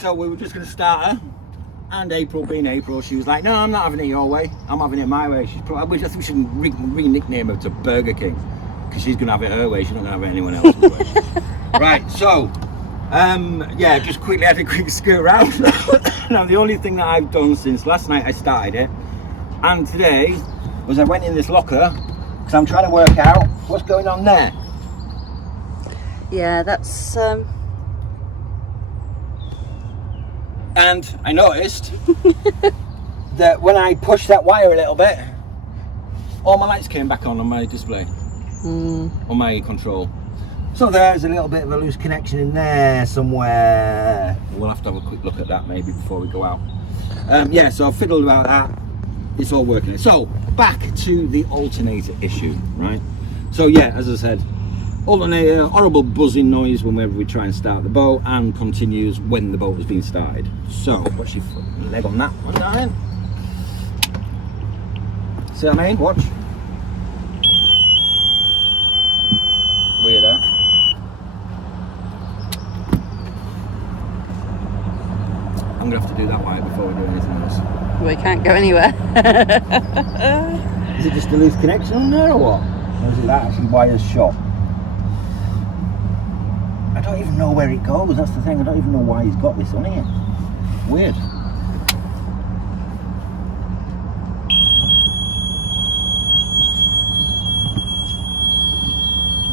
so we were just going to start her. And April being April, she was like, no, I'm not having it your way. I'm having it my way. She's probably, I think we should re-nickname her to Burger King. Because she's going to have it her way. She's not going to have it anyone else's way. Right, so, yeah, just quickly had a quick skirt around. Now, the only thing that I've done since last night I started it, and today, was I went in this locker, because I'm trying to work out what's going on there. Yeah, that's... And I noticed that when I pushed that wire a little bit, all my lights came back on my display, on my control. So there's a little bit of a loose connection in there somewhere. We'll have to have a quick look at that maybe before we go out. Yeah, so I've fiddled about that. It's all working. So back to the alternator issue, right? So yeah, as I said, alternator, horrible buzzing noise whenever we try and start the boat, and continues when the boat has been started. So, what's your leg on that one, darling? See what I mean? Watch. Weirder. I'm going to have to do that wire before we do anything else. We can't go anywhere. Is it just a loose connection on there or what? Or is it that actually wire's shot? I don't even know where it goes, that's the thing. I don't even know why he's got this on here. Weird.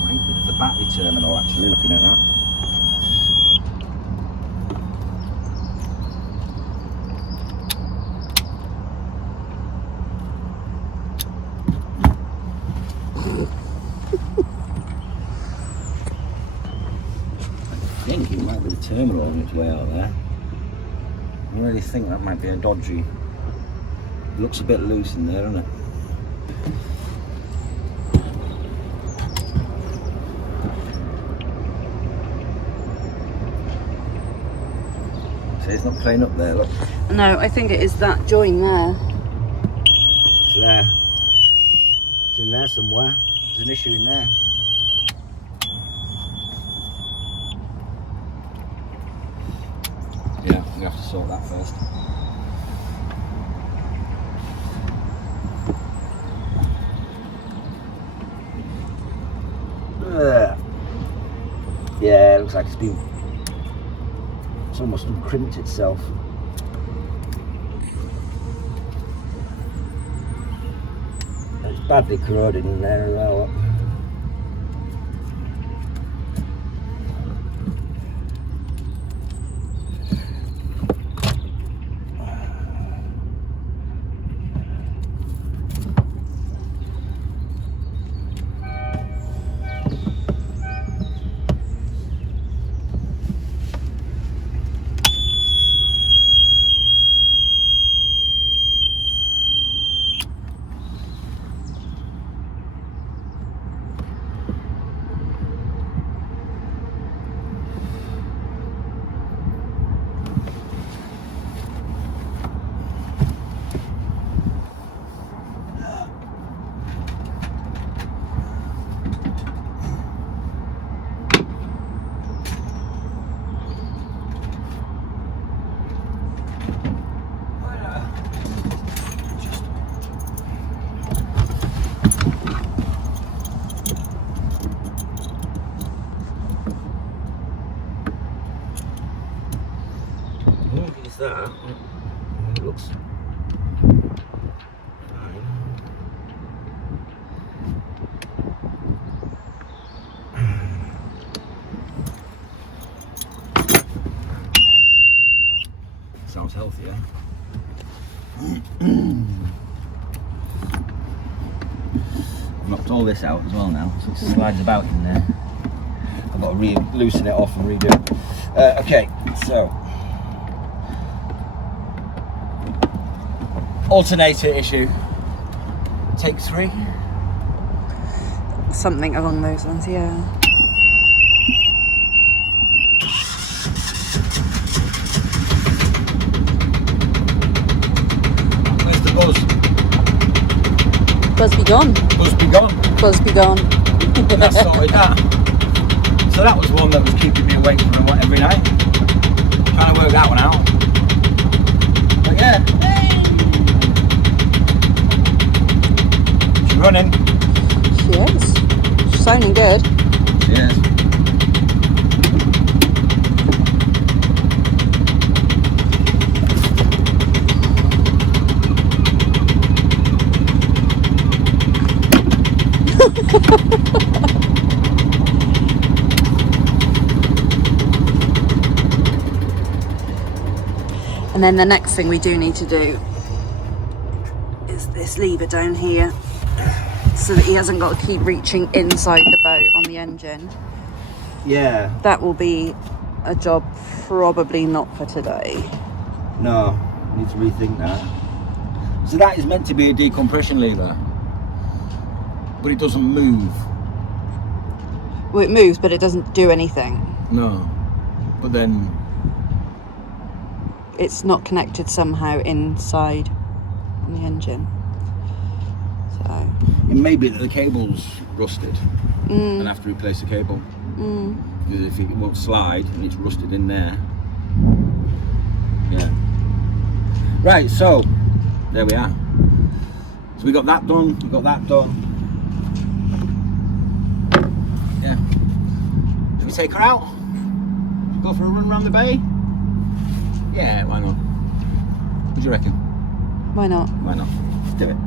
Might be the battery terminal actually, looking at that. I think it might be the terminal on its way out there. I really think that might be a dodgy. It looks a bit loose in there, doesn't it? See, it's not playing up there, look. No, I think it is that join there. It's there. It's in there somewhere. There's an issue in there. Yeah, we have to sort that first. Yeah, it looks like it's almost crimped itself. It's badly corroded in there as well. That it looks fine. Sounds healthier. I've knocked all this out as well now, so it slides about in there. I've got to loosen it off and redo it. Okay, so alternator issue. Take 3. Something along those ones, yeah. Where's the buzz? Buzz be gone. Buzz be gone. Buzz be gone. That sorted that. So that was one that was keeping me awake from every night. Trying to work that one out. But yeah. She's running. She is. She's sounding good. She is. And then the next thing we do need to do is this lever down here, so that he hasn't got to keep reaching inside the boat on the engine. Yeah. That will be a job probably not for today. No, need to rethink that. So that is meant to be a decompression lever, but it doesn't move. Well, it moves, but it doesn't do anything. No, but then It's not connected somehow inside on the engine. So it may be that the cable's rusted and have to replace the cable. Because if it won't slide and it's rusted in there. Yeah. Right, so there we are. So we got that done, we got that done. Yeah. Should we take her out? Go for a run around the bay? Yeah, why not? What do you reckon? why not? Why not? Let's do it.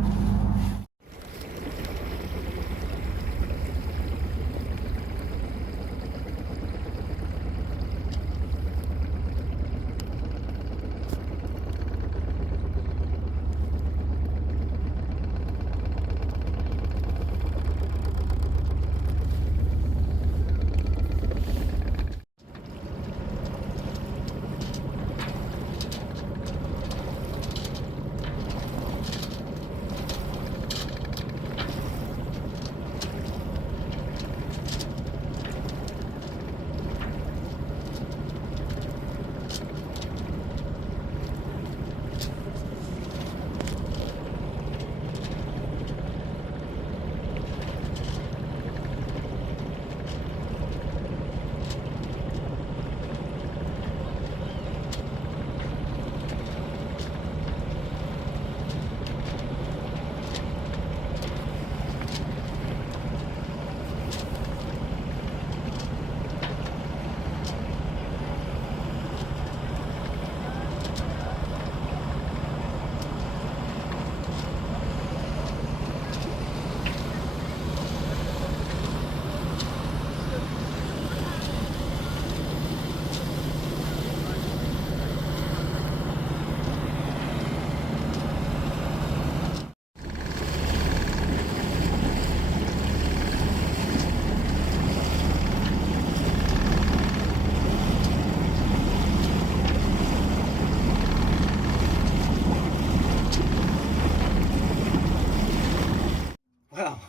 Well,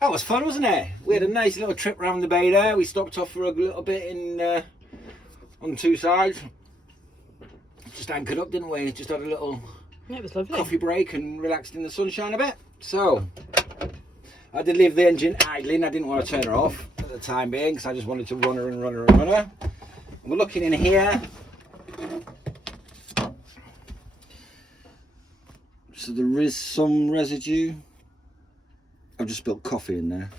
that was fun, wasn't it? We had a nice little trip around the bay there. We stopped off for a little bit in on two sides. Just anchored up, didn't we? Just had a little It was lovely. coffee break and relaxed in the sunshine a bit. So, I did leave the engine idling. I didn't want to turn her off at the time being because I just wanted to run her and run her and run her. And we're looking in here. So there is some residue. I've just spilled coffee in there.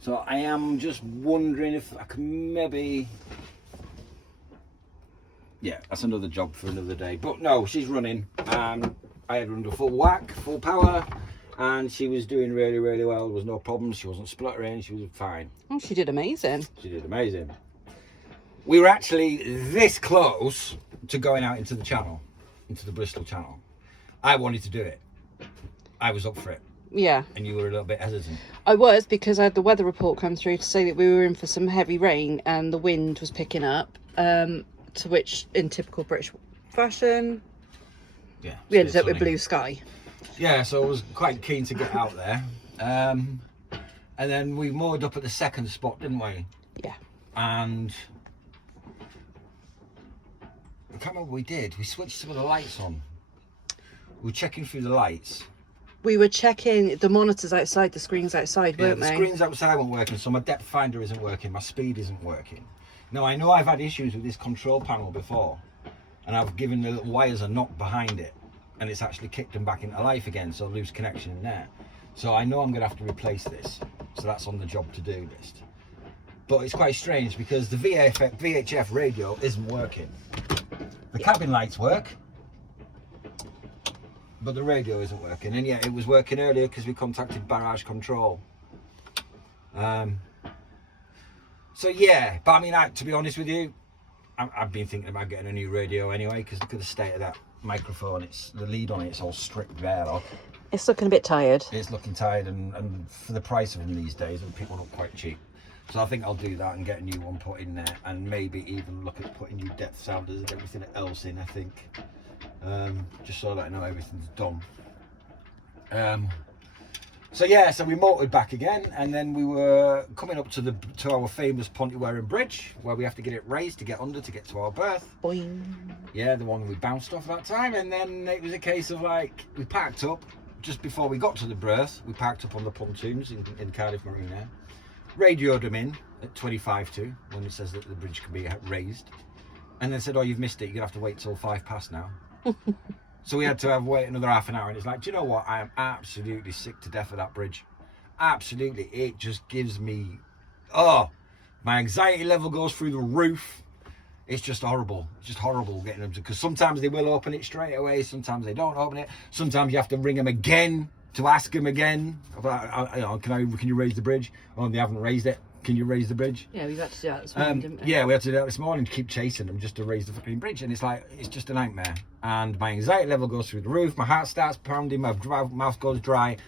So I am just wondering if I can maybe... Yeah, that's another job for another day. But no, she's running. I had her under full whack, full power, and she was doing really, really well. There was no problems. She wasn't spluttering. She was fine. Oh, she did amazing. She did amazing. We were actually this close to going out into the channel, into the Bristol Channel. I wanted to do it. I was up for it. Yeah. And you were a little bit hesitant. I was, because I had the weather report come through to say that we were in for some heavy rain and the wind was picking up. To which, in typical British fashion, Yeah. we ended up with sunny. blue sky. Yeah, so I was quite keen to get out there. And then we moored up at the second spot, didn't we? Yeah. And I can't remember what we did. We switched some of the lights on. We were checking through the lights. We were checking the monitors outside, the screens outside, Yeah, weren't the they? screens outside weren't working, so my depth finder isn't working, my speed isn't working. Now I know I've had issues with this control panel before, and I've given the little wires a knock behind it, and it's actually kicked them back into life again, so loose connection in there. So I know I'm going to have to replace this, so that's on the job to do list. But it's quite strange because the VHF radio isn't working. The cabin lights work, but the radio isn't working, and yet it was working earlier because we contacted barrage control. So yeah, but I mean, to be honest with you, I've been thinking about getting a new radio anyway, because look at the state of that microphone. It's the lead on it's all stripped bare off. It's looking a bit tired. It's looking tired, and for the price of them these days, people look quite cheap. So I think I'll do that and get a new one put in there, and maybe even look at putting new depth sounders and everything else in, I think. Just so that I know everything's done. So yeah, so we motored back again, and then we were coming up to our famous Pontywarren Bridge, where we have to get it raised to get under to get to our berth. Boing. Yeah, the one we bounced off that time, and then it was a case of like, we packed up just before we got to the berth. We parked up on the pontoons in Cardiff Marina, radioed them in at 25 to, when it says that the bridge can be raised, and then said, oh, you've missed it, you're gonna have to wait till 5 past now. So we had to wait another half an hour, and it's like, do you know what? I am absolutely sick to death of that bridge. Absolutely, it just gives me, oh, my anxiety level goes through the roof. It's just horrible. It's just horrible getting them to, because sometimes they will open it straight away, sometimes they don't open it. Sometimes you have to ring them again to ask them again about, you know, can you raise the bridge? Oh, they haven't raised it. Can you raise the bridge? Yeah, we had to do that this morning, didn't we? Yeah, we had to do that this morning to keep chasing them just to raise the fucking bridge, and it's like, it's just a nightmare. And my anxiety level goes through the roof, my heart starts pounding, my mouth goes dry.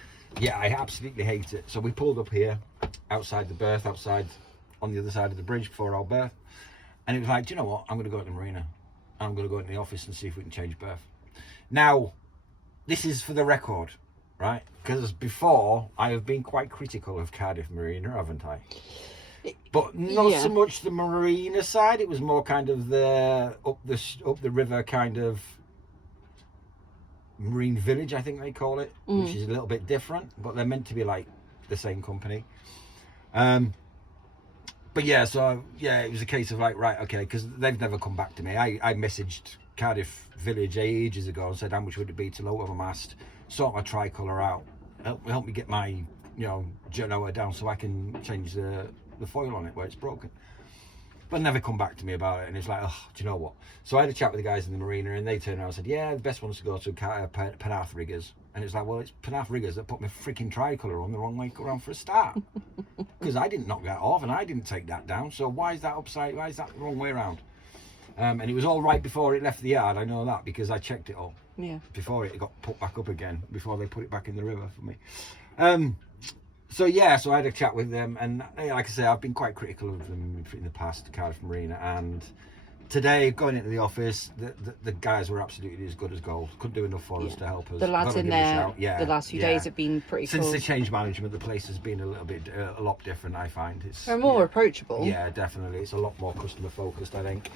Yeah, I absolutely hate it. So we pulled up here outside the berth, outside on the other side of the bridge before our berth, and it was like, do you know what? I'm going to go to the marina. I'm going to go into the office and see if we can change berth. Now, this is for the record, right? Because before, I have been quite critical of Cardiff Marina, haven't I? But not so much the marina side. It was more kind of the up the river kind of marine village, I think they call it, which is a little bit different, but they're meant to be like the same company. But yeah, so yeah, it was a case of like, right, okay, because they've never come back to me. I messaged Cardiff Village ages ago and said, how much would it be to lower my mast, sort my tricolour out, help me get my, you know, genoa down so I can change the foil on it where it's broken. But never come back to me about it, and it's like, oh, do you know what? So I had a chat with the guys in the marina, and they turned around and said, yeah, the best one's to go to Penarth Riggers. And it's like, well, it's Penarth Riggers that put my freaking tricolour on the wrong way around for a start. Because I didn't knock that off, and I didn't take that down, so why is that the wrong way around? And it was all right before it left the yard, I know that, because I checked it all. Yeah. Before it got put back up again, before they put it back in the river for me. So yeah, so I had a chat with them, and like I say, I've been quite critical of them in the past, Cardiff Marina, and today, going into the office, the guys were absolutely as good as gold. Couldn't do enough for us to help us. The lads in there, the last few days have been pretty cool. Since the change management, the place has been a lot different, I find. They're more approachable. Yeah, definitely. It's a lot more customer focused, I think.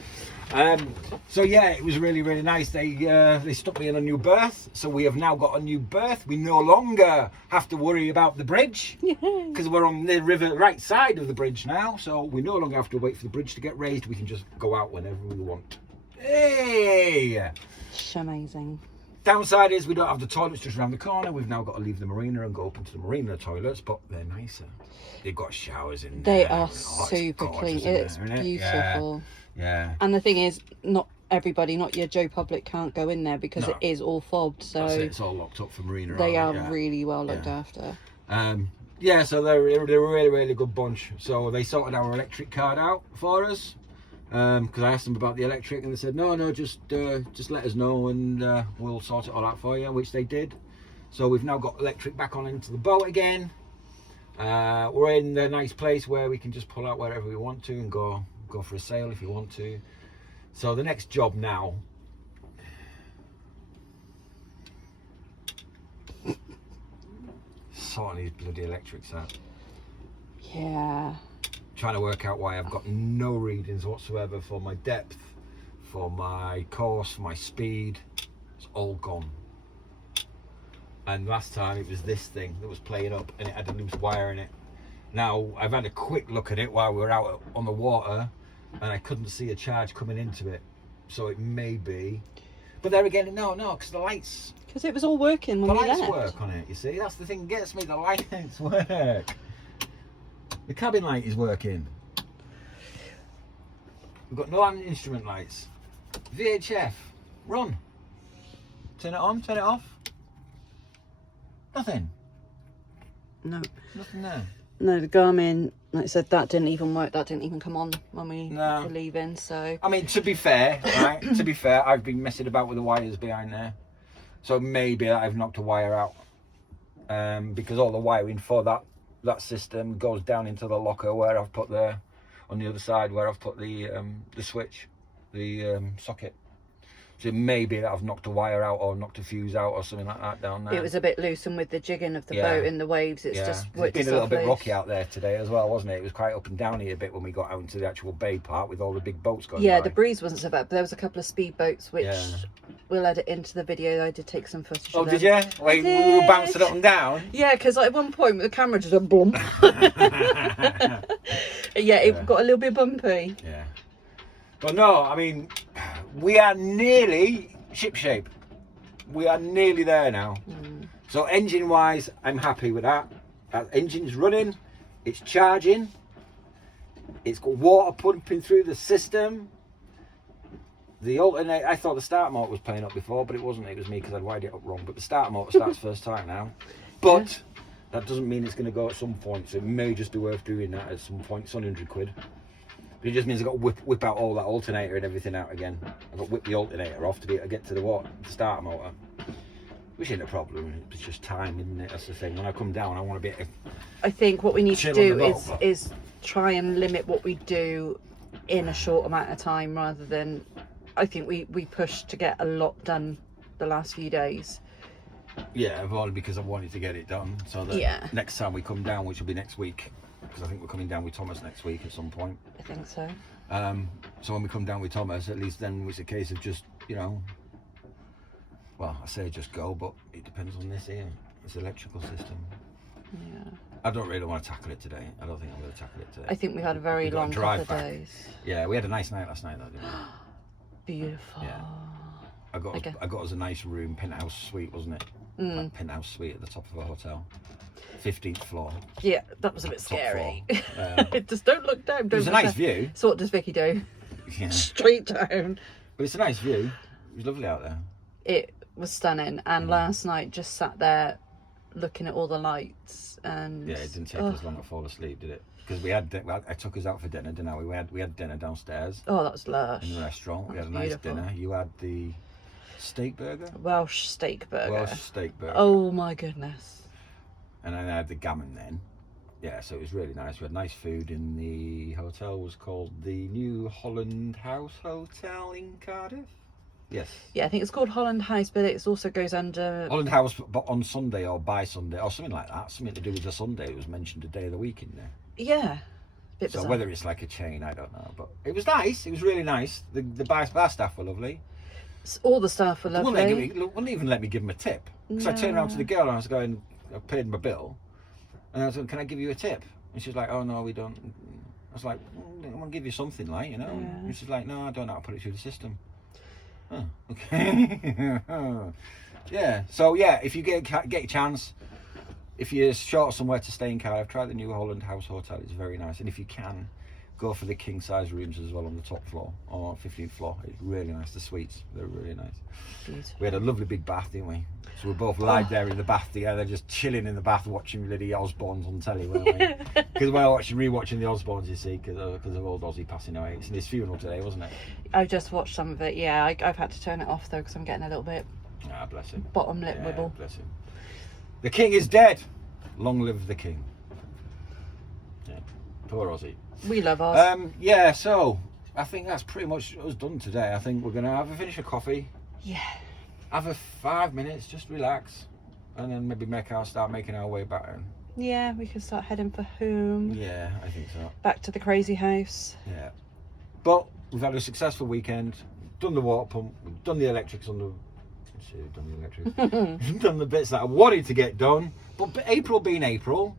So yeah, it was really, really nice. They stuck me in a new berth, so we have now got a new berth. We no longer have to worry about the bridge, because we're on the river right side of the bridge now, so we no longer have to wait for the bridge to get raised. We can just go out whenever we want. Hey! Amazing. Downside is we don't have the toilets just around the corner. We've now got to leave the marina and go up into the marina toilets, but they're nicer. They've got showers in there. They are super clean. It's beautiful. Yeah. And the thing is, not everybody, not your Joe Public, can't go in there because it is all fobbed. So it's all locked up for marina. They are really well looked after. Yeah, so they're a really, really good bunch. So they sorted our electric card out for us. Because I asked them about the electric, and they said no, just let us know, and we'll sort it all out for you, which they did. So we've now got electric back on into the boat again. We're in a nice place where we can just pull out wherever we want to and go for a sail if you want to. So the next job now, sorting these bloody electrics out. Yeah. Trying to work out why I've got no readings whatsoever for my depth, for my course, for my speed. It's all gone. And last time it was this thing that was playing up, and it had a loose wire in it. Now I've had a quick look at it while we were out on the water, and I couldn't see a charge coming into it, so it may be. But there again, no, because the lights. Because it was all working when The we lights left. work on it. You see, that's the thing that gets me. The lights work. The cabin light is working. We've got no instrument lights. VHF, run. Turn it on, turn it off. Nothing. No. Nothing there. No, the Garmin, like I said, that didn't even work. That didn't even come on when we were leaving. So. I mean, to be fair, right? To be fair, I've been messing about with the wires behind there, so maybe I've knocked a wire out, because all the wiring for that system goes down into the locker where I've put on the other side where I've put the switch, the socket. So maybe that I've knocked a wire out or knocked a fuse out or something like that down there. It was a bit loose, and with the jigging of the boat in the waves, it's just worked. It's been a little bit loose. rocky out there today as well, wasn't it? It was quite up and downy a bit when we got out into the actual bay part with all the big boats going by. The breeze wasn't so bad, but there was a couple of speed boats which we'll edit into the video. I did take some footage of them. Did you? Wait, we were bouncing up and down? Yeah, because at one point the camera just went blump. It got a little bit bumpy. Yeah. But no, I mean, we are nearly shipshape. We are nearly there now. So engine wise, I'm happy with that. That engine's running, it's charging, it's got water pumping through the system. The alternator, I thought the start motor was playing up before, but it wasn't. It was me because I'd wired it up wrong. But the start motor starts first time now. But that doesn't mean it's going to go at some point. So it may just be worth doing that at some point. It's only 100 quid. But it just means I've got to whip out all that alternator and everything out again. I've got to whip the alternator off to get to the starter motor. Which ain't a problem. It's just time, isn't it? That's the thing. When I come down, I want to be. I think what we need to do is try and limit what we do in a short amount of time, rather than. I think we pushed to get a lot done the last few days. Yeah, only because I wanted to get it done. So that next time we come down, which will be next week, because I think we're coming down with Thomas next week at some point. I think so. So when we come down with Thomas, at least then it's a case of just, well, I say just go, but it depends on this here. It's electrical system. Yeah. I don't really want to tackle it today. I don't think I'm going to tackle it today. I think we had a very long couple of days. Yeah, we had a nice night last night though, didn't we? Beautiful. Yeah. I got us a nice room, penthouse suite, wasn't it? Like penthouse suite at the top of a hotel. 15th floor. Yeah, that was a bit scary. Just don't look down. It was a nice view. So what does Vicky do? Yeah. Straight down. But it's a nice view. It was lovely out there. It was stunning. And last night just sat there looking at all the lights and... Yeah, it didn't take us long to fall asleep, did it? Because I took us out for dinner, didn't I? We had dinner downstairs. Oh, that was lush. In the restaurant. We had a nice dinner. You had the steak burger? Welsh steak burger. Oh my goodness. And then I had the gammon then. Yeah, so it was really nice. We had nice food in the hotel. It was called the New Holland House Hotel in Cardiff. Yes. Yeah, I think it's called Holland House, but it also goes under... Holland House, but on Sunday or by Sunday or something like that. Something to do with the Sunday. It was mentioned a day of the week in there. Yeah. So bizarre. Whether it's like a chain, I don't know. But it was nice. It was really nice. The bar staff were lovely. All the staff were lovely. Wouldn't even let me give them a tip. Because I turned around to the girl and I was going, I paid my bill. And I was like, can I give you a tip? And she's like, oh no, we don't. I was like, I want to give you something, like, Yeah. And she's like, no, I don't know how to put it through the system. Oh, okay. Yeah. So yeah, if you get a chance, if you're short somewhere to stay in Cardiff, try the New Holland House Hotel. It's very nice. And if you can, go for the king size rooms as well on the top floor or 15th floor. It's really nice. The suites, they're really nice. Beautiful. We had a lovely big bath, didn't we? So we both lied there in the bath together, just chilling in the bath, watching Lily Osborne's on telly, weren't we? Because we're rewatching the Osbornes, you see, because of old Ozzy passing away. It's in his funeral today, wasn't it? I just watched some of it. Yeah, I've had to turn it off though because I'm getting a little bit. Ah, bless him. Bottom lip wibble. Bless him. The king is dead. Long live the king. Yeah. Poor Ozzy. We love Oz. Yeah. So I think that's pretty much us done today. I think we're gonna have a finish of coffee. Yeah. Have a 5 minutes, just relax, and then maybe start making our way back in. Yeah, we can start heading for home. Yeah, I think so. Back to the crazy house. Yeah. But we've had a successful weekend. Done the water pump. We've done the electrics on the. We've done the electrics. Done the bits that I wanted to get done. But April being April,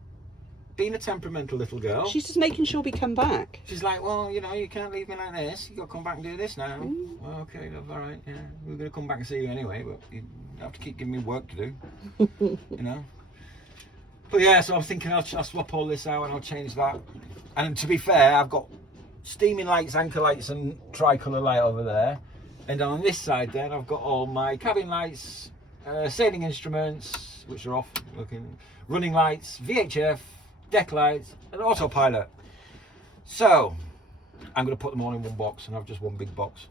being a temperamental little girl. She's just making sure we come back. She's like, well, you know, you can't leave me like this. You got to come back and do this now. Well, okay, love, all right, yeah. We're going to come back and see you anyway, but you have to keep giving me work to do, you know. But yeah, so I'm thinking I'll swap all this out and I'll change that. And to be fair, I've got steaming lights, anchor lights and tricolour light over there. And on this side then, I've got all my cabin lights, sailing instruments, which are off, looking, running lights, VHF, deck lights, and autopilot. So, I'm going to put them all in one box and have just one big box.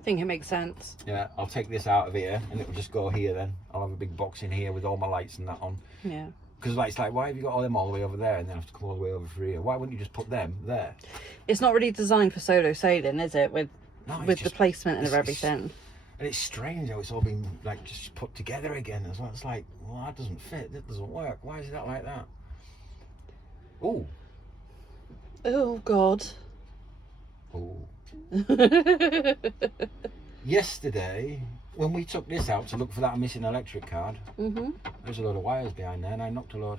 I think it makes sense. Yeah, I'll take this out of here and it will just go here then. I'll have a big box in here with all my lights and that on. Yeah. Because it's like, why have you got all them all the way over there and then have to come all the way over here? Why wouldn't you just put them there? It's not really designed for solo sailing, is it? With just, the placement of everything. And it's strange how it's all been like just put together again as well. It's like, well, that doesn't fit. That doesn't work. Why is that like that? Oh. Oh God. Oh. Yesterday, when we took this out to look for that missing electric card, there's a load of wires behind there, and I knocked a load.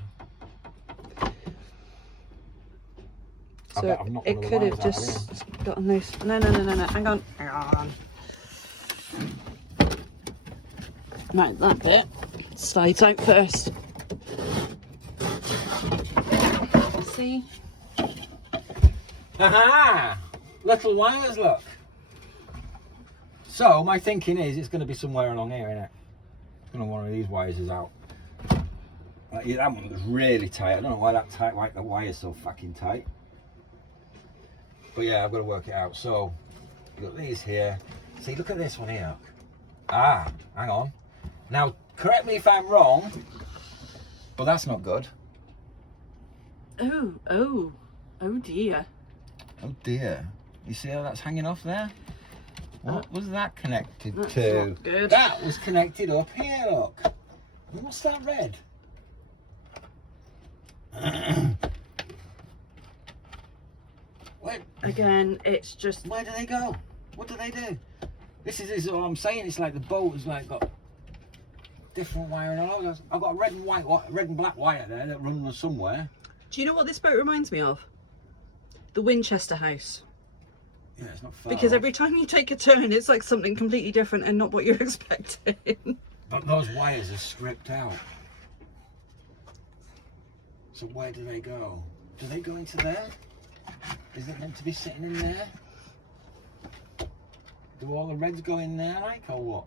I bet I've knocked it one of could the have wires just gotten loose. No. Hang on. Right, that bit slides out first. See? Aha! Little wires, look. So my thinking is it's going to be somewhere along here, isn't it? It's going to one of these wires is out. Yeah, that one was really tight. I don't know why why the wire's so fucking tight. But yeah, I've got to work it out. So you've got these here. See, look at this one here. Ah, hang on. Now, correct me if I'm wrong, but that's not good. Oh dear. Oh dear. You see how that's hanging off there? What was that connected That's to? not good. That was connected up here, look. And what's that red? Where? Again, it's just... Where do they go? What do they do? This is all I'm saying. It's like the boat has like got different wiring all over. I've got a red and black wire there that runs somewhere. Do you know what this boat reminds me of? The Winchester House. Yeah, it's not far. Because every time you take a turn, it's like something completely different and not what you're expecting. But those wires are stripped out. So where do they go? Do they go into there? Is it meant to be sitting in there? Do all the reds go in there, like, or what?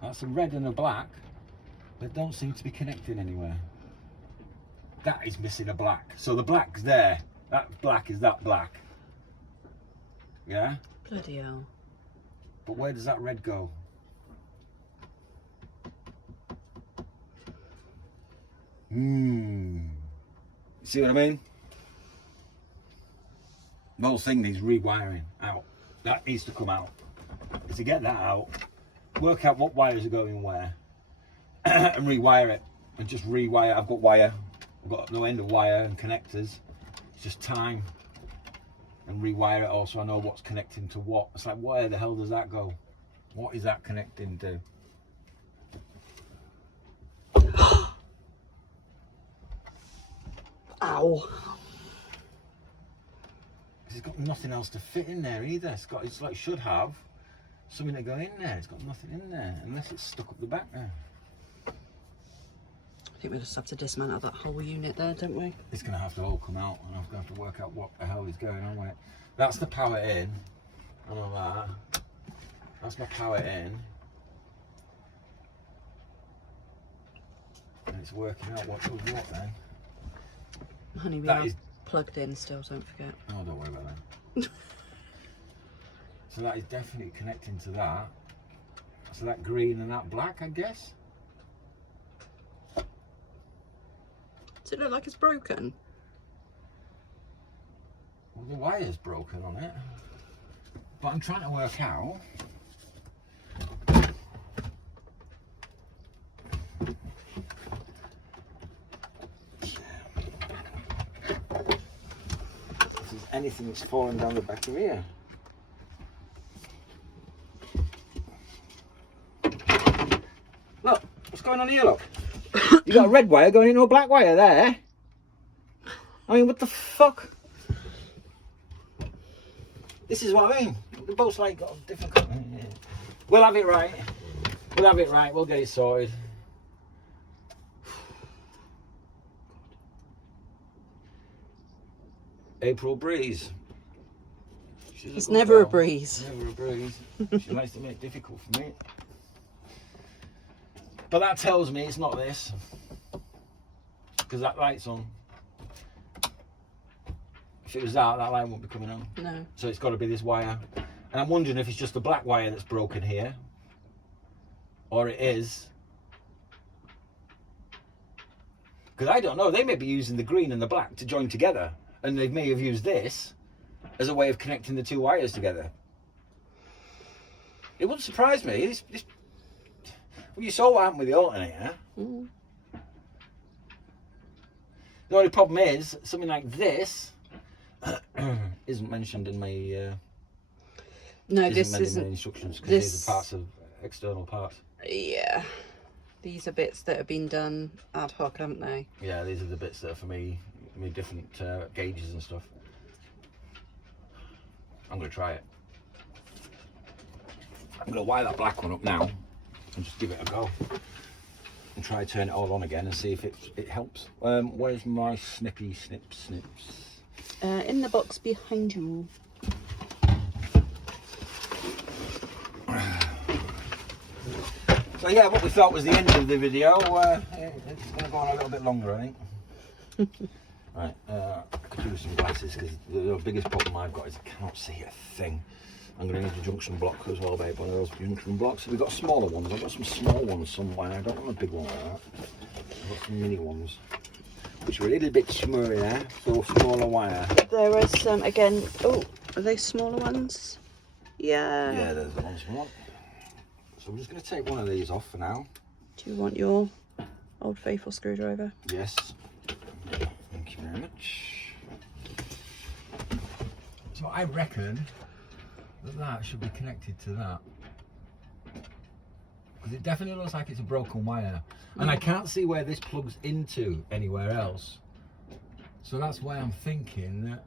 That's a red and a black. They don't seem to be connecting anywhere. That is missing a black. So the black's there. That black is that black. Yeah? Bloody hell. But where does that red go? See what I mean? The whole thing needs rewiring out. That needs to come out. To get that out, work out what wires are going where and rewire it. And just rewire. I've got wire. I've got no end of wire and connectors. It's just time. And rewire it all so I know what's connecting to what. It's like, where the hell does that go? What is that connecting to? Ow. It's got nothing else to fit in there either. It's like should have something to go in there. It's got nothing in there unless it's stuck up the back there. I think we just have to dismantle that whole unit there, don't we? It's going to have to all come out and I'm going to have to work out what the hell is going on with it. That's the power in. I know that. That's my power in. And it's working out what does what then. Honey, we That are is- plugged in still, don't forget. Oh, don't worry about that. So that is definitely connecting to that. So that green and that black, I guess. Does it look like it's broken? Well, the wire's broken on it. But I'm trying to work out. If there's anything that's fallen down the back of here. Look, what's going on here, look? You got a red wire going into a black wire there. I mean, what the fuck? This is what I mean. The boat's like got a different colour. Yeah. We'll have it right. We'll have it right. We'll get it sorted. April breeze. It's never a breeze. Never a breeze. She likes to make it difficult for me. But that tells me it's not this. Because that light's on. If it was that light wouldn't be coming on. No. So it's got to be this wire. And I'm wondering if it's just the black wire that's broken here. Or it is. Because I don't know. They may be using the green and the black to join together. And they may have used this as a way of connecting the two wires together. It wouldn't surprise me. Well, you saw what happened with the alternator. Mm. The only problem is, something like this isn't mentioned in my... no, this in isn't. my instructions, because This... these are parts of external parts. Yeah. These are bits that have been done ad hoc, haven't they? Yeah, these are the bits that are for me different gauges and stuff. I'm going to try it. I'm going to wire that black one up now and just give it a go and try to turn it all on again and see if it helps. Where's my snips? In the box behind you. So yeah, what we thought was the end of the video, it's going to go on a little bit longer, I think. Right, I could do with some glasses, because the biggest problem I've got is I cannot see a thing. I'm going to need a junction block as well, babe, one of those junction blocks. We've got smaller ones. I've got some small ones somewhere. I don't want a big one like that. I've got some mini ones, which are a little bit smaller, so smaller wire. There are some, again, oh, are they smaller ones? Yeah. Yeah, there's one small. So I'm just going to take one of these off for now. Do you want your old faithful screwdriver? Yes. Thank you very much. So I reckon that should be connected to that. Because it definitely looks like it's a broken wire. And I can't see where this plugs into anywhere else. So that's why I'm thinking that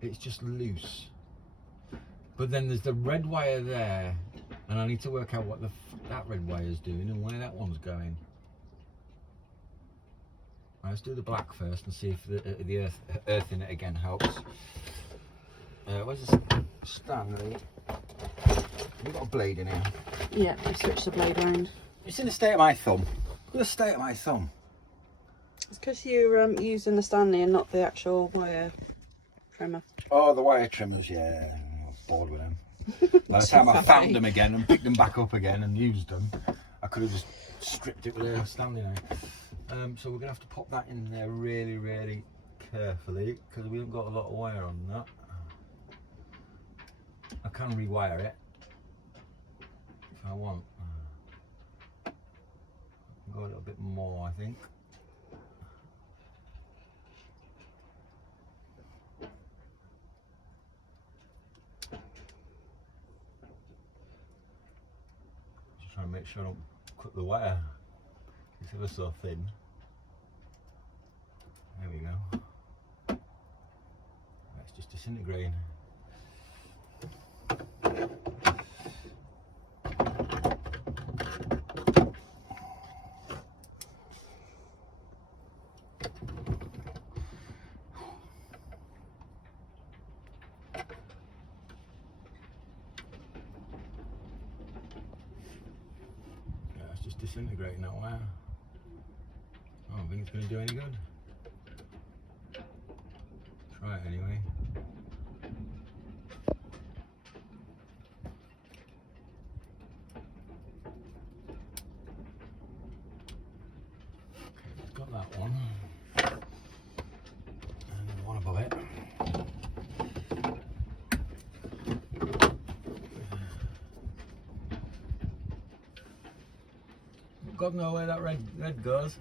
it's just loose. But then there's the red wire there. And I need to work out what that red wire is doing and where that one's going. Right, let's do the black first and see if the earth in it again helps. Where's the stand? We've got a blade in here. Yeah, I switched the blade around. It's in the state of my thumb. Look at the state of my thumb. It's because you're using the Stanley and not the actual wire trimmer. Oh, the wire trimmers, yeah. I'm bored with them. By the time I found them again and picked them back up again and used them, I could have just stripped it with a Stanley knife. So we're going to have to pop that in there really, really carefully, because we haven't got a lot of wire on that. I can rewire it if I want. Go a little bit more, I think. Just trying to make sure I don't cut the wire. It's ever so thin. There we go. It's just disintegrating. Yeah, it's just disintegrating that wire. I don't think it's going to do any good. Try it anyway. Okay, we've got that one. And the one above it. God knows where that red goes.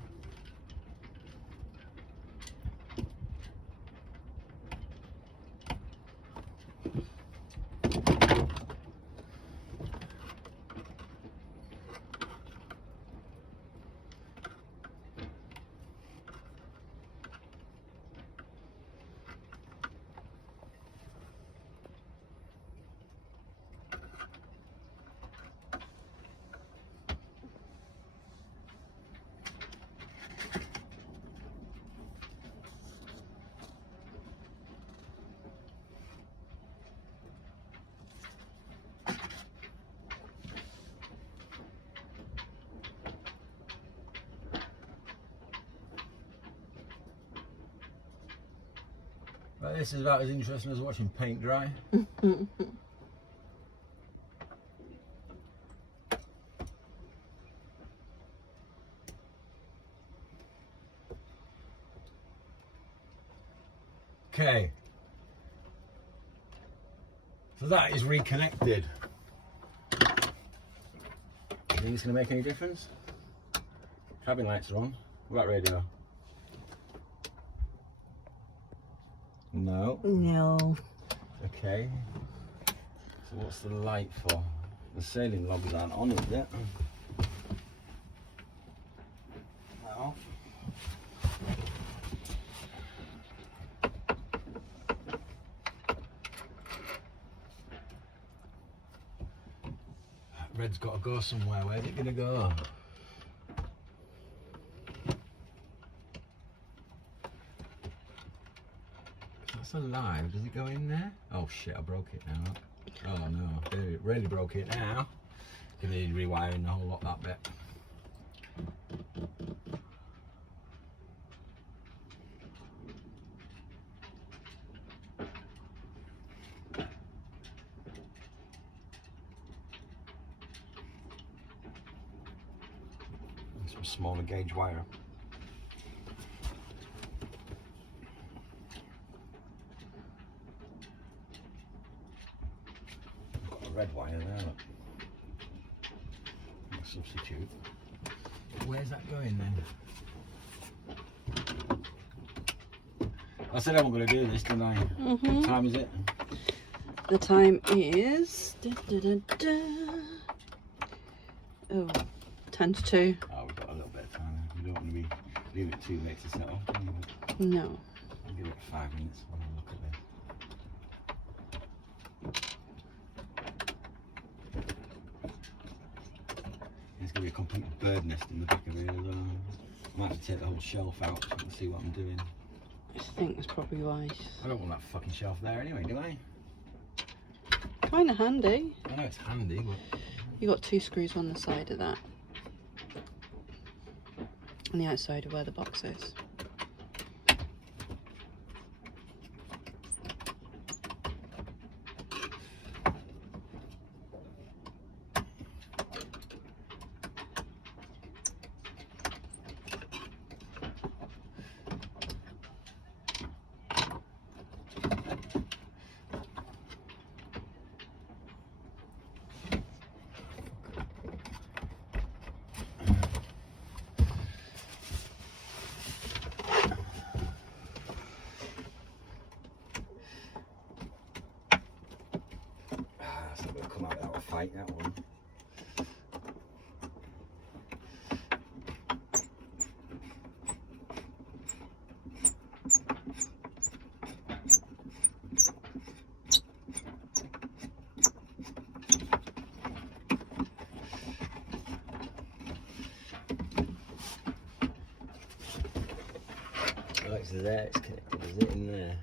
This is about as interesting as watching paint dry. Okay. So that is reconnected. Do you think it's going to make any difference? Cabin lights are on. What about radio? No. No. Okay. So what's the light for? The sailing logs aren't on, is it? No. Red's got to go somewhere. Where's it going to go? That's alive. Does it go in there? Oh shit, I broke it now. Oh no, I really broke it now. Gonna need rewiring the whole lot, that bit. Some smaller gauge wire. Got a red wire there, look. I'll substitute. Where's that going then? I said I wasn't going to do this, didn't I? What time is it? The time is... Oh, 10 to 2. Oh, we've got a little bit of time. We don't want to leave it too late to set off, do we? No. I'll give it 5 minutes. We'll have a look at this. There's going to be a complete bird nest in the back of here as well. I might have to take the whole shelf out so I can see what I'm doing. I think that's probably wise. I don't want that fucking shelf there anyway, do I? Kind of handy. I know it's handy, but... You got 2 screws on the side of that. On the outside of where the box is. That's not going to come out without a fight, that one. Oh, it's there, it's connected, is it in there?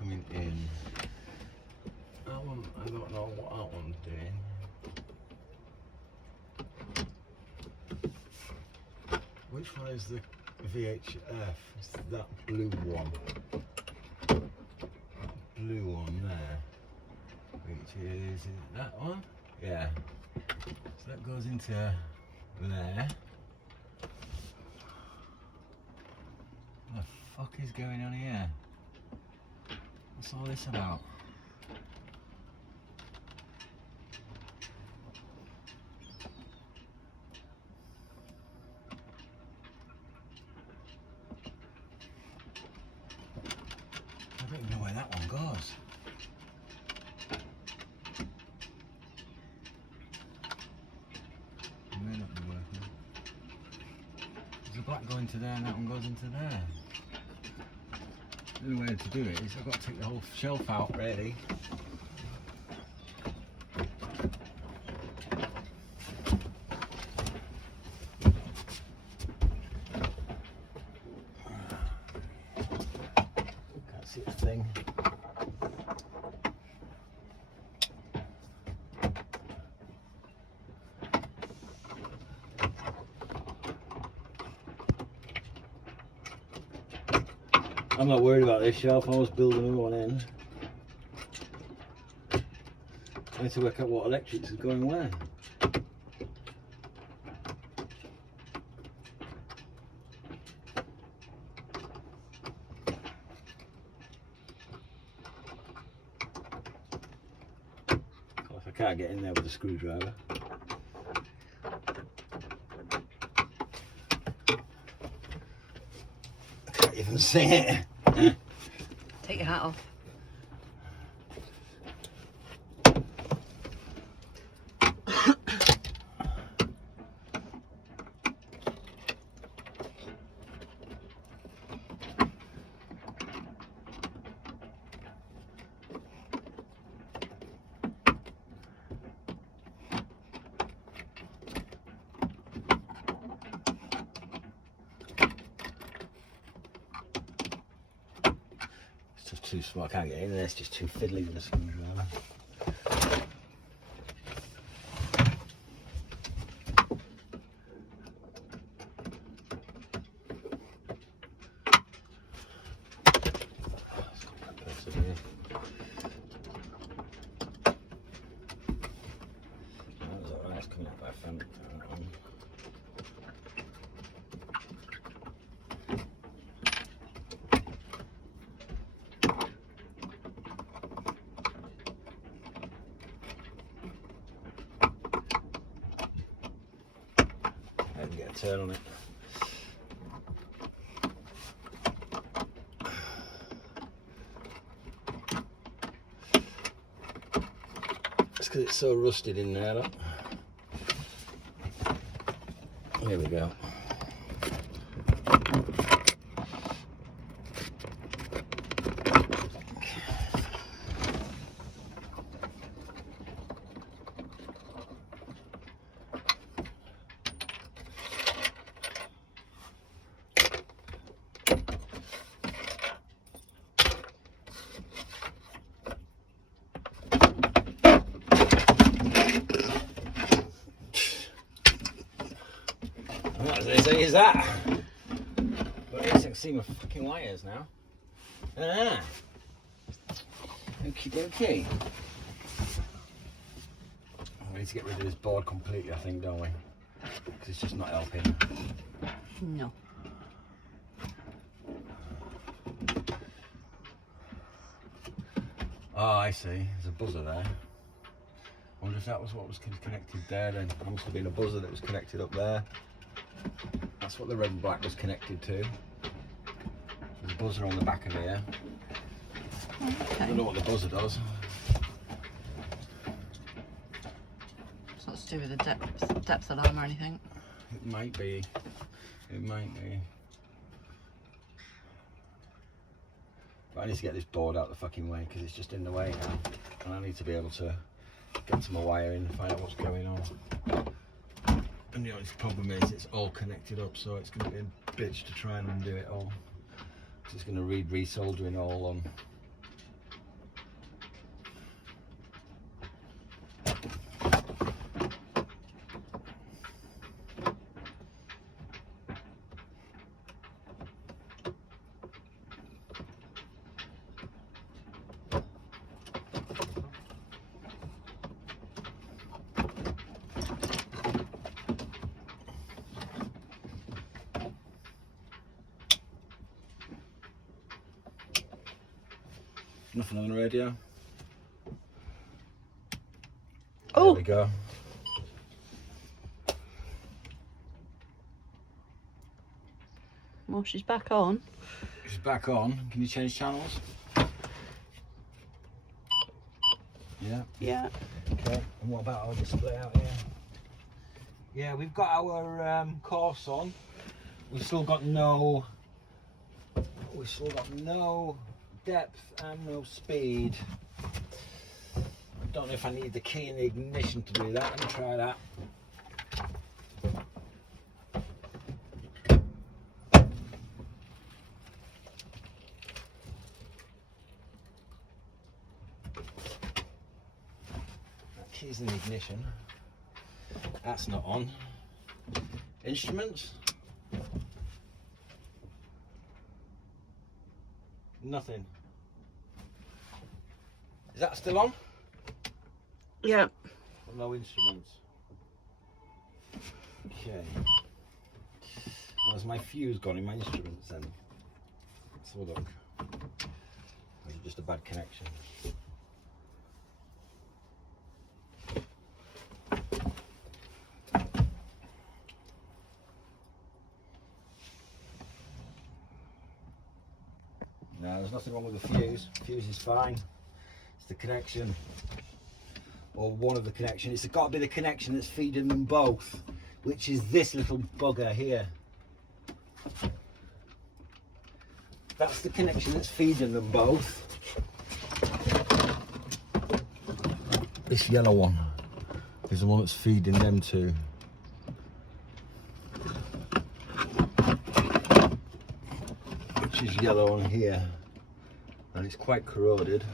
Coming in. That one, I don't know what that one's doing. Which one is the VHF? It's that blue one. Blue one there. Which is it that one? Yeah. So that goes into there. What the fuck is going on here? What's all this about? I don't even know where that one goes. It may not be working. There's a black going to there and that one goes into there. The only way to do it is I've got to take the whole shelf out, really. I'm not worried about this shelf. I was building another one in. I need to work out what electrics is going where. If I can't get in there with a screwdriver. I can't even see it. Take your hat off. It's just too small. I can't get in there. It's just too fiddly with a screwdriver. Coming up by front. I can get a turn on it. It's because it's so rusted in there, look. Here we go. What they say is that? But at least I can see my fucking wires now. Ah. Okie dokie. We need to get rid of this board completely, I think, don't we? Because it's just not helping. No. Oh, I see. There's a buzzer there. I wonder if that was what was connected there then. There must have been a buzzer that was connected up there. That's what the red and black was connected to. There's a buzzer on the back of here. Okay. I don't know what the buzzer does. It's not to do with the depth alarm or anything. It might be. It might be. But I need to get this board out the fucking way because it's just in the way now. And I need to be able to get to my wiring and find out what's going on. And the only problem is it's all connected up, so it's going to be a bitch to try and undo it all. It's going to need resoldering all on. Nothing on the radio. Oh! There we go. Well, she's back on. She's back on. Can you change channels? Yeah. Yeah. Okay. And what about our display out here? Yeah, we've got our course on. We've still got no depth and no speed. I don't know if I need the key in the ignition to do that. Let me try that. That key's in the ignition. That's not on. Instruments. Nothing. Is that still on? Yeah. No instruments. Okay. Where's my fuse gone in my instruments then? Let's have a look. Or is it just a bad connection? No, there's nothing wrong with the fuse. Fuse is fine. It's the connection, or one of the connection. It's got to be the connection that's feeding them both, which is this little bugger here. That's the connection that's feeding them both. This yellow one is the one that's feeding them two. Which is yellow on here, and it's quite corroded.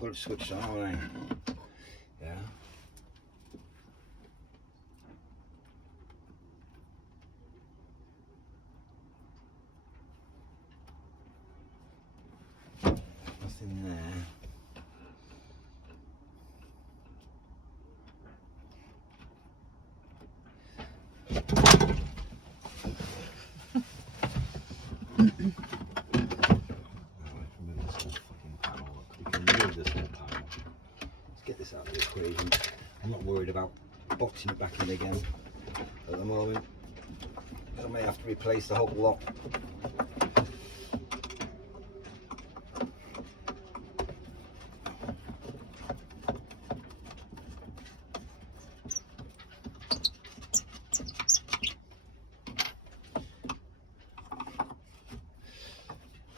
Got it switched on, haven't I? Yeah. Nothing there. Out of the equation. I'm not worried about boxing it back in again at the moment. I may have to replace the whole lot.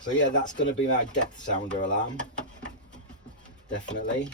So yeah, that's going to be my depth sounder alarm, definitely.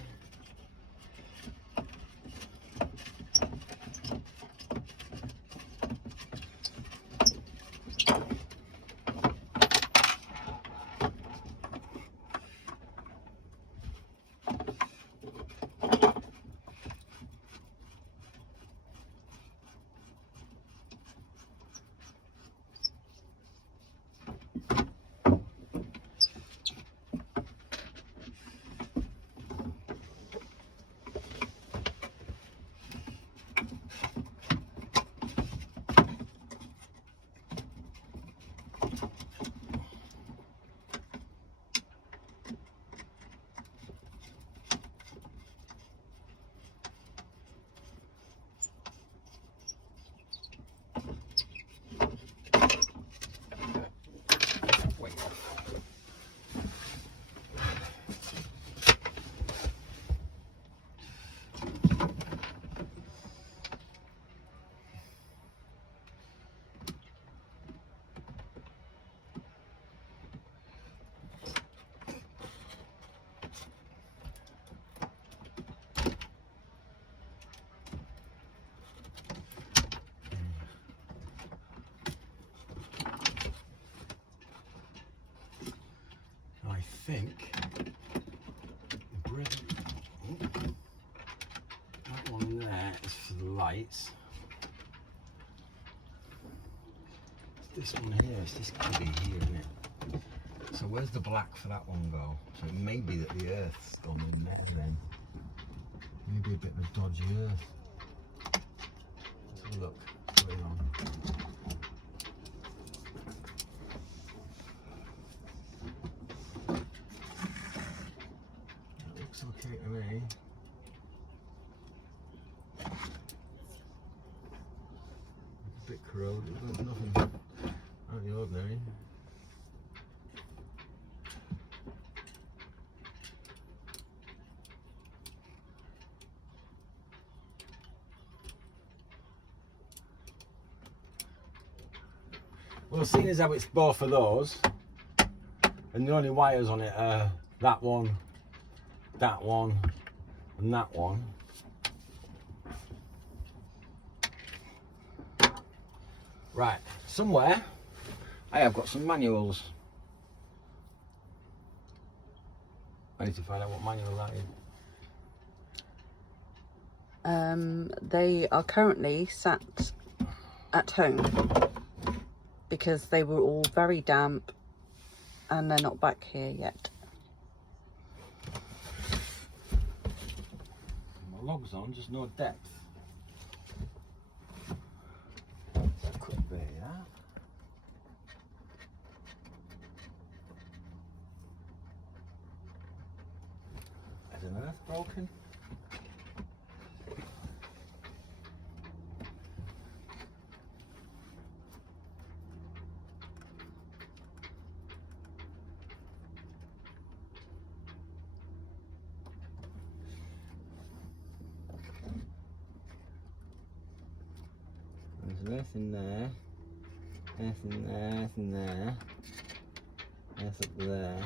I think that one there is for the lights. It's this one here, it's this kiddy here, isn't it? So where's the black for that one go? So it may be that the earth's gone in there then. Maybe a bit of dodgy earth. Let's have a look. What's going on? Looks okay to me. A bit corroded, but nothing out of the ordinary. Well, seeing as how it's both of those, and the only wires on it are that one, and that one. Right, somewhere I have got some manuals. need to find out what manual that is. They are currently sat at home because they were all very damp and they're not back here yet. My log's on, just no depth. Could be that. Is an earth broken? There's an earth in there, earth in there, earth in there, earth up there.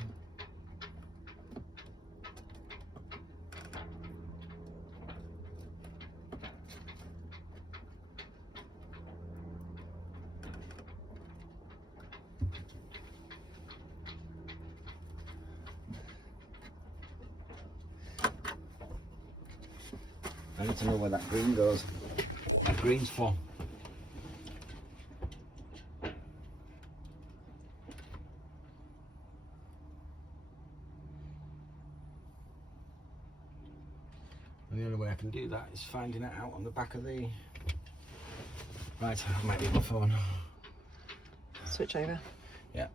I need to know where that green goes. That green's for. And the only way I can do that is finding it out on the back of the... Right, I might be on my phone. Switch over. Yeah.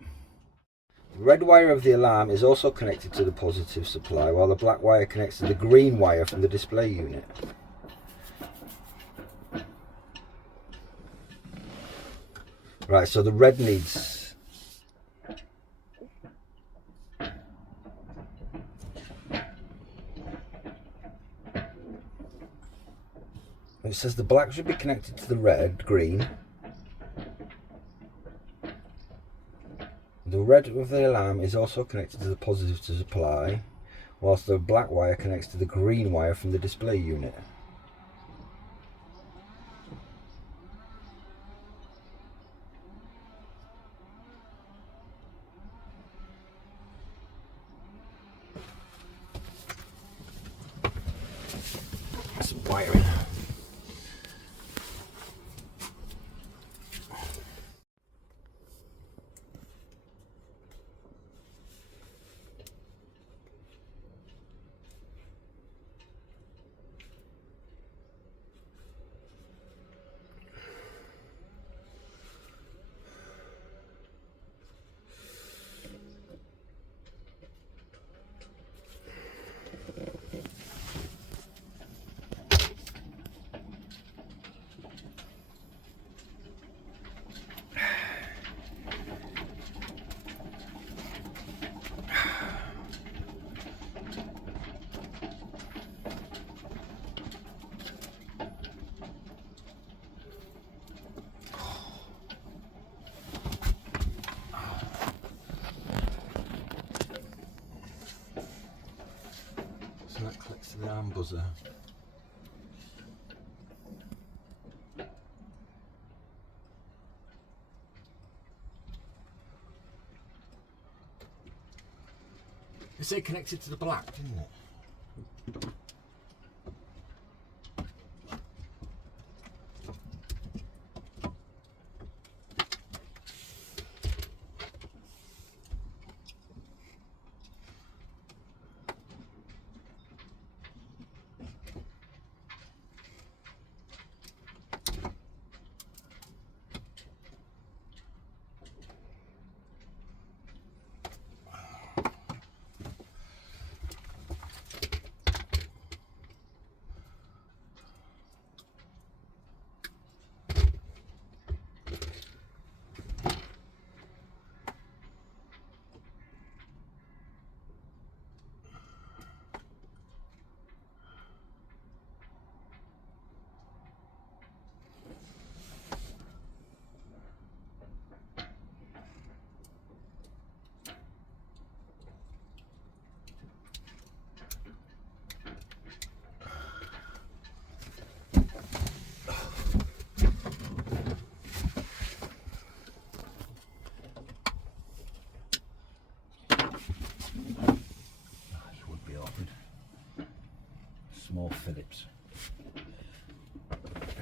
The red wire of the alarm is also connected to the positive supply, while the black wire connects to the green wire from the display unit. Right, so the red needs... It says the black should be connected to the red, green. The red of the alarm is also connected to the positive supply, whilst the black wire connects to the green wire from the display unit. Some wiring. So that clicks to the arm buzzer. It said connected to the black, didn't it?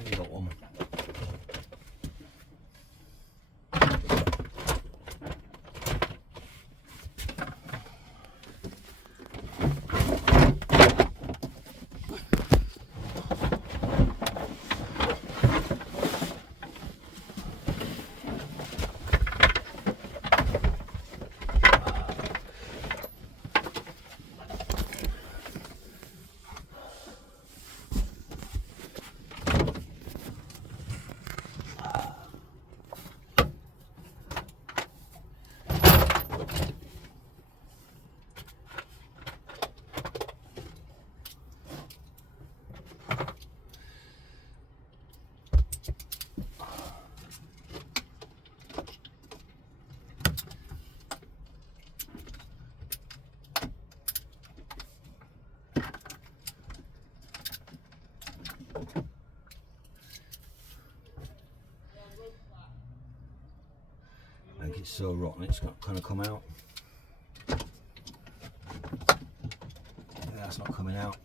You got one. I think it's so rotten it's got kind of come out. That's not coming out.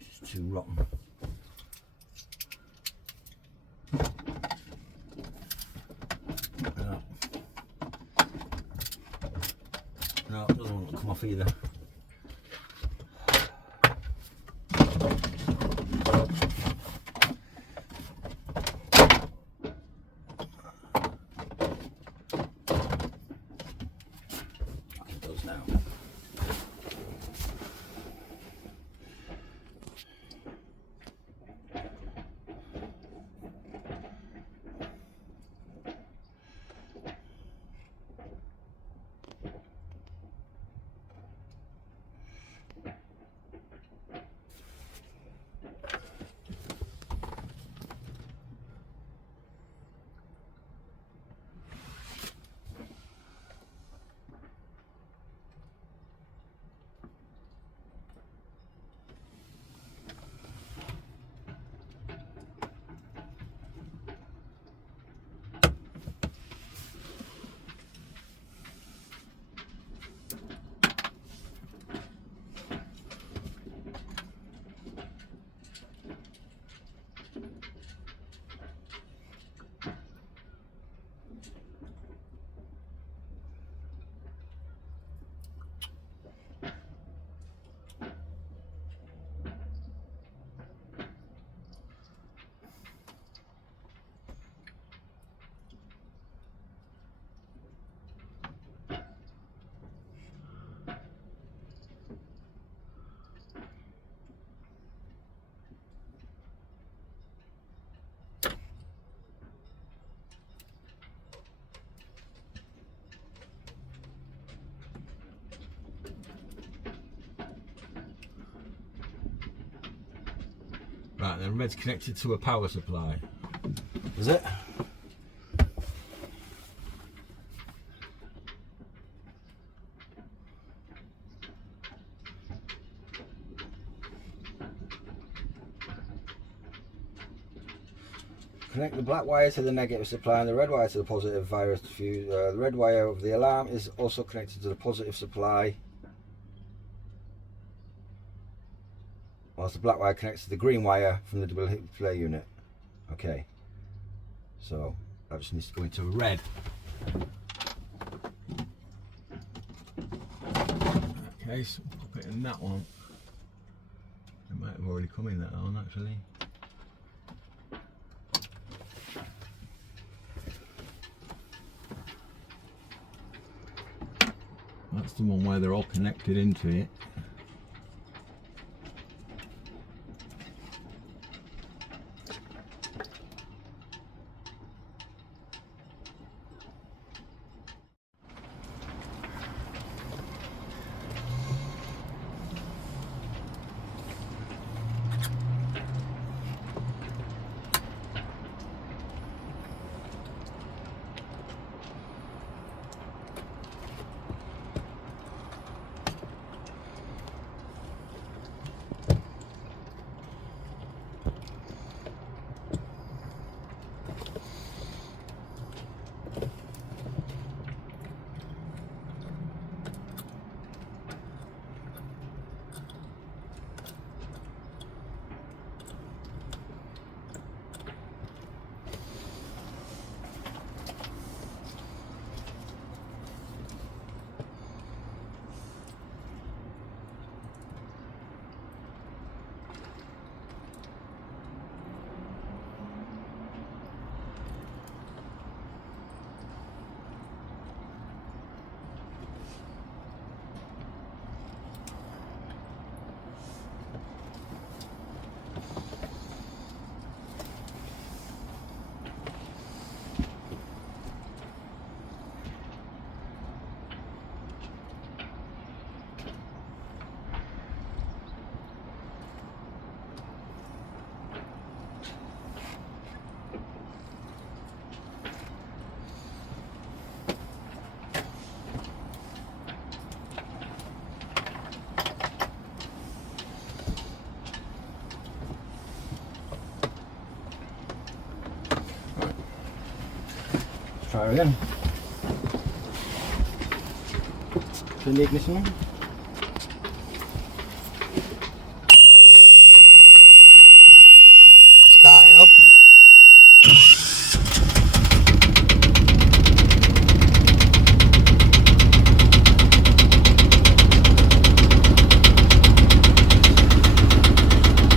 It's just too rotten. No, it doesn't want to come off either. Right, then red's connected to a power supply. Is it? Connect the black wire to the negative supply and the red wire to the positive via fuse. The red wire of the alarm is also connected to the positive supply, whilst the black wire connects to the green wire from the display unit. Okay, so that just needs to go into red. Okay, so pop it in that one. It might have already come in that one actually. That's the one where they're all connected into it. fire again. Turn the ignition on. Start it up.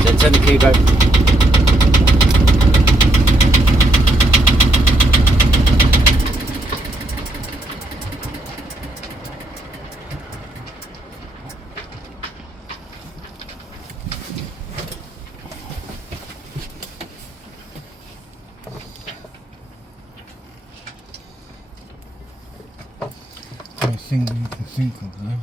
Then turn the key back. Thing you can think of there.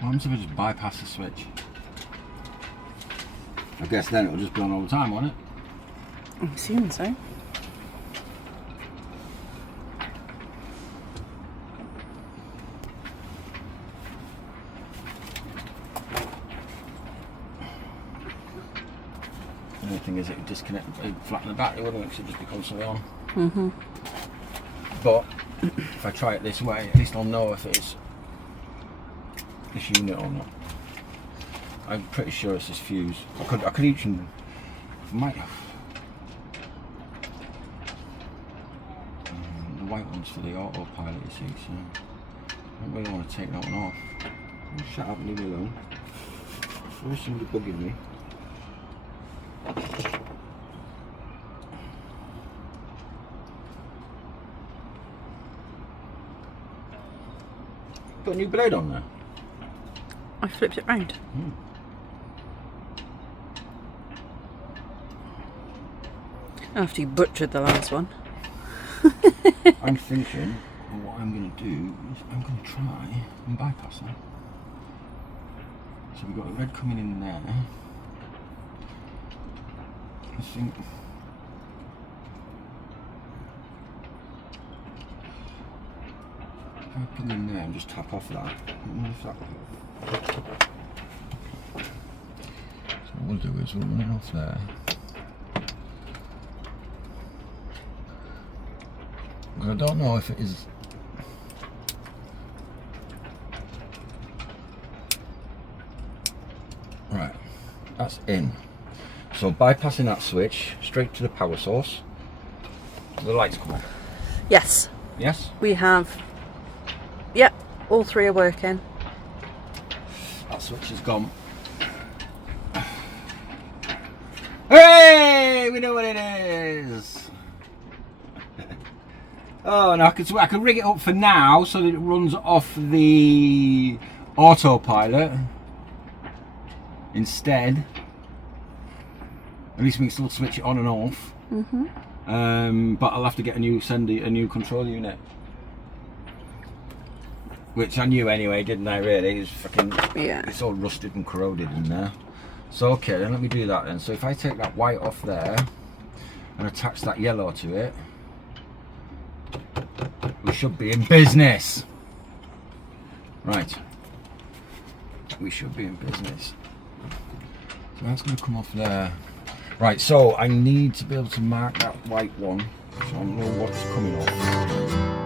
What happens if I just bypass the switch? I guess then it'll just be on all the time, won't it? I'm assuming so. The only thing is it would disconnect, it'd flatten the battery, wouldn't it? Because it'd just be constantly on. Mm-hmm. But if I try it this way, at least I'll know if it's this unit or not. I'm pretty sure it's this fuse. I could even might the white one's for the autopilot, you see, so I don't really want to take that one off. Oh, shut up and leave me alone. There's somebody bugging me. Put a new blade on there. I flipped it round. After you butchered the last one. I'm thinking what I'm going to do is I'm going to try and bypass that. So we've got a red coming in there. I think if I put it in there and just tap off that, so what we'll do is we'll run it off there. I don't know if it is. Right, that's in. So bypassing that switch straight to the power source. The lights come on. Yes. Yes? We have. Yep, all three are working. That switch is gone. Hey! We know what it is! Oh, no, I can rig it up for now so that it runs off the autopilot instead. At least we can still switch it on and off. Mm-hmm. But I'll have to get a new control unit. Which I knew anyway, didn't I, really? It's fucking, yeah. It's all rusted and corroded in there. So, okay, then let me do that then. So if I take that white off there and attach that yellow to it, we should be in business. Right. We should be in business. So that's going to come off there. Right, so I need to be able to mark that white one so I know what's coming off.